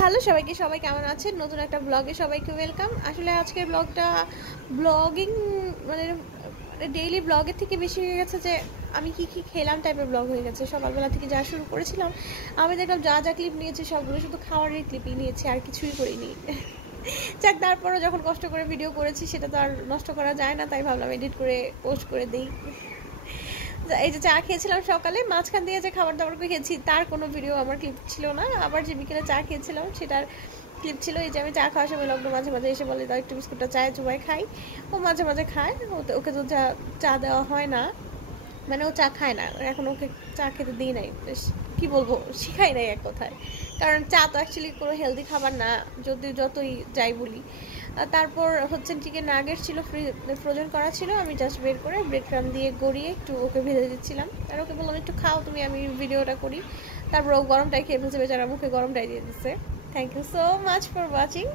Hello সবাইকে, সবাই কেমন আছেন? নতুন একটা ব্লগে সবাইকে ওয়েলকাম। আসলে আজকের ব্লগটা ব্লগিং মানে ডেইলি ব্লগের থেকে বেশি হয়ে গেছে যে আমি কি কি খেলাম টাইপের ব্লগ হয়ে গেছে। সকালবেলা থেকে যা শুরু করেছিলাম, আমি দেখলাম যা যা ক্লিপ নিয়েছি সবগুলো শুধু খাওয়ারের ক্লিপই নিয়েছি, আর কিছুই করিনি। যাক, তারপরও যখন কষ্ট করে ভিডিও করেছি সেটা তো আর নষ্ট করা যায় না, তাই ভাবলাম এডিট করে পোস্ট করে দিই। এই যে চা খেয়েছিলাম সকালে, মাঝখান দিয়ে যে খাবার দাবার খেয়েছি তার কোনো ভিডিও আমার ক্লিপ ছিল না। আবার যে বিকেলে চা খেয়েছিলাম সেটার ক্লিপ ছিল। এই যে আমি চা খাওয়ার সময় লগ্ন মাঝে মাঝে এসে বলে দাও একটু বিস্কুটটা চায়ে চুবাই খাই। ও মাঝে মাঝে খায়, ওকে তো চা দেওয়া হয় না, মানে ও চা খায় না এখন, ওকে চা খেতে দিই নাই। কি বলবো, শিখাই নাই এক কথায়, কারণ চা তো অ্যাকচুয়ালি কোনো হেলদি খাবার না, যতই যাই বলি। তারপর হচ্ছে চিকেন নাগেট ছিল, ফ্রোজেন করা ছিল, আমি জাস্ট বের করে ব্রেড ক্রাম দিয়ে গড়িয়ে একটু ওকে ভেজে দিচ্ছিলাম, আর ওকে বললাম একটু খাও তুমি, আমি ভিডিওটা করি। তারপর ও গরমটাই খেয়ে ফেলছে বেচারা, মুখে গরমটাই দিয়ে দিচ্ছে। Thank you so much for watching.